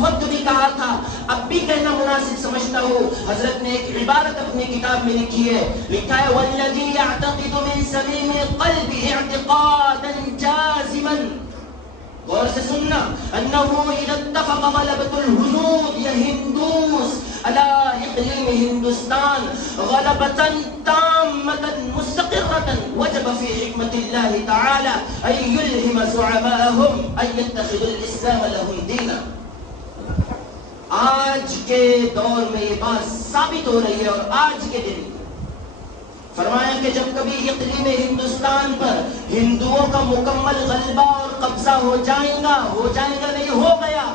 وقت بھی کہا تھا، اب بھی کہنا مناسب سمجھتا ہوں۔ حضرت نے ایک عبارت اپنی کتاب میں لکھی ہے، لکھا ہے والذی یعتقد من صمیم قلب اعتقادا جازما، غور سے سننا، انه اذا اتفق غلبة الهنود یا ہندوس على اقلیم ہندوستان غلبة تامة مستقرة وجب في حکمت اللہ تعالی ان يلهم زعماءهم ان يتخذوا الاسلام لهم دینا۔ آج کے دور میں یہ بات ثابت ہو رہی ہے، اور آج کے دن فرمایا کہ جب کبھی اقلیم ہندوستان پر ہندوؤں کا مکمل غلبہ اور قبضہ ہو جائے گا نہیں، ہو گیا،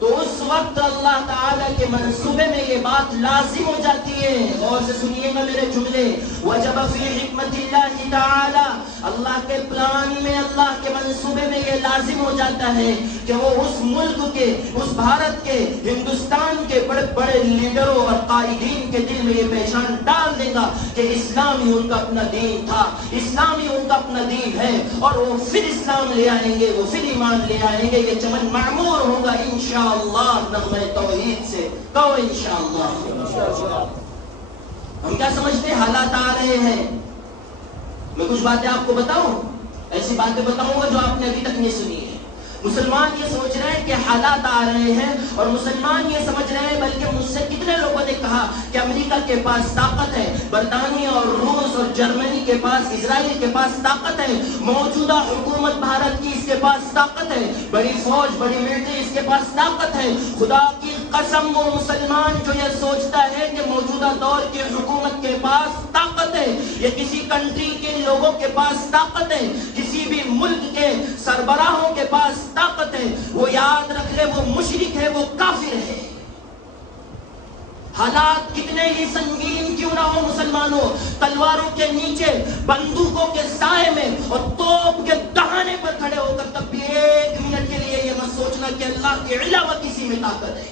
تو اس وقت اللہ تعالیٰ کے منصوبے میں یہ بات لازم ہو جاتی ہے۔ غور سے سنیے گا میرے جملے، وجب فی حکمت اللہ تعالی، اللہ کے پلان میں، اللہ کے منصوبے میں یہ لازم ہو جاتا ہے کہ وہ اس ملک کے، اس بھارت کے، ہندوستان کے بڑے بڑے لیڈروں اور قائدین کے دل میں یہ پہچان ڈال دے گا کہ اسلام ہی ان کا اپنا دین تھا، اسلام ہی ان کا اپنا دین ہے، اور وہ پھر اسلام لے آئیں گے، وہ پھر ایمان لے آئیں گے، یہ چمن معمور ہوگا انشاءاللہ نغمہ توحید سے، کہو انشاءاللہ۔ ہم کیا سمجھتے ہیں حالات آ رہے ہیں؟ میں کچھ باتیں آپ کو بتاؤں، ایسی باتیں بتاؤں گا جو آپ نے ابھی تک نہیں سنی ہے۔ مسلمان یہ سوچ رہے ہیں کہ حالات آ رہے ہیں، اور مسلمان یہ سمجھ رہے ہیں، بلکہ مجھ سے کتنے لوگوں نے کہا کہ امریکہ کے پاس طاقت ہے، برطانیہ اور روس اور جرمنی کے پاس، اسرائیل کے پاس طاقت ہے، موجودہ حکومت بھارت کی اس کے پاس طاقت ہے، بڑی فوج، بڑی ملٹری اس کے پاس طاقت ہے۔ خدا کی قسم، وہ مسلمان جو یہ سوچتا ہے کہ موجودہ دور کی حکومت کے پاس طاقت ہے، یا کسی کنٹری کے لوگوں کے پاس طاقت ہے، کسی بھی ملک کے سربراہوں کے پاس طاقت ہے، وہ یاد رکھ لے وہ مشرک ہے، وہ کافر ہے۔ حالات کتنے ہی سنگین کیوں نہ ہو مسلمانوں، تلواروں کے نیچے، بندوقوں کے سائے میں اور توپ کے دہانے پر کھڑے ہو کر تب بھی ایک منٹ کے لیے یہ مت سوچنا کہ اللہ کے علاوہ کسی میں طاقت ہے۔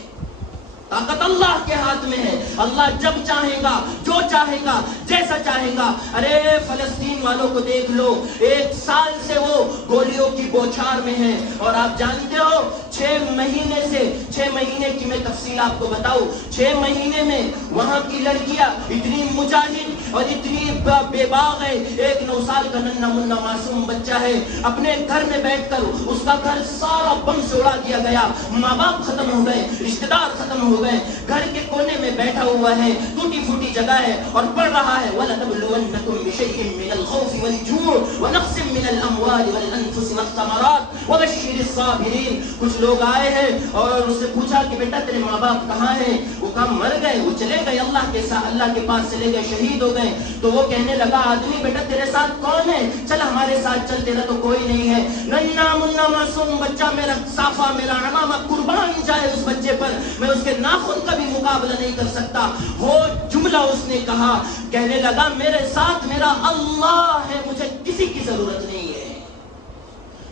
طاقت اللہ کے ہاتھ میں ہے، اللہ جب چاہے گا، جو چاہے گا، جیسا چاہے گا۔ ارے فلسطین والوں کو دیکھ لو، 1 سال سے وہ گولیوں کی بوچھار میں ہیں، اور آپ جانتے ہو 6 مہینے کی میں تفصیل آپ کو بتاؤں، 6 مہینے میں وہاں کی لڑکیاں اتنی مجاہد اور اتنی بے باغ ہے۔ 1 9 سال کا ننھا منھا معصوم بچہ ہے، اپنے گھر میں بیٹھ کر اس کا گھر سارا بم سے اڑا دیا گیا، ماں باپ ختم ہو گئے، رشتہ دار ختم ہو گئے، گھر کے کونے میں بیٹھا ہوا ہے، ٹوٹی پھوٹی جگہ ہے، اور پڑھ رہا ہے وَلَنَبْلُوَنَّكُمْ بِشَيْءٍ مِّنَ الْخَوْفِ وَالْجُوعِ وَنَقْصٍ مِّنَ الْأَمْوَالِ وَالْأَنفُسِ وَالثَّمَرَاتِ وَبَشِّرِ الصَّابِرِينَ۔ کچھ لوگ آئے ہیں اور اسے پوچھا کہ بیٹا تیرے ماں باپ کہاں ہیں؟ وہ کہا مر گئے، وہ چلے گئے اللہ کے پاس چلے گئے، شہید ہو گئے۔ تو وہ کہنے لگا آدمی بیٹا تیرے ساتھ کون ہے؟ چل ہمارے ساتھ چل، تیرا تو کوئی نہیں ہے۔ ننھا منھا معصوم بچہ، میرا صافہ، میرا عمامہ قربان جائے اس بچے پر، میں اس کے ناخن کا بھی مقابلہ نہیں کر سکتا۔ وہ جملہ اس نے کہا، کہنے لگا میرے ساتھ میرا اللہ ہے، مجھے کسی کی ضرورت نہیں ہے۔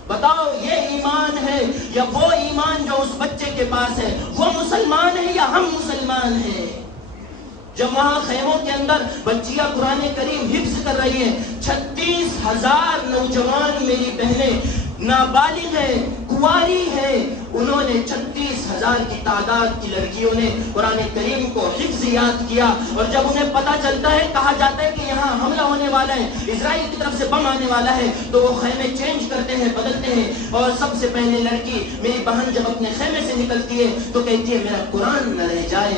بتاؤ یہ ایمان ہے یا وہ ایمان جو اس بچے کے پاس ہے؟ وہ مسلمان ہے یا ہم مسلمان ہیں؟ جب وہاں خیموں کے اندر بچیاں قرآن کریم حفظ کر رہی ہیں، 36,000 نوجوان میری بہنیں نابالغ ہیں، کنواری ہیں، انہوں نے 36,000 کی تعداد کی لڑکیوں نے قرآن کریم کو حفظ یاد کیا، اور جب انہیں پتا چلتا ہے، کہا جاتا ہے کہ یہاں حملہ ہونے والا ہے، اسرائیل کی طرف سے بم آنے والا ہے، تو وہ خیمے چینج کرتے ہیں، بدلتے ہیں، اور سب سے پہلے لڑکی میری بہن جب اپنے خیمے سے نکلتی ہے تو کہتی ہے میرا قرآن نہ رہ جائے۔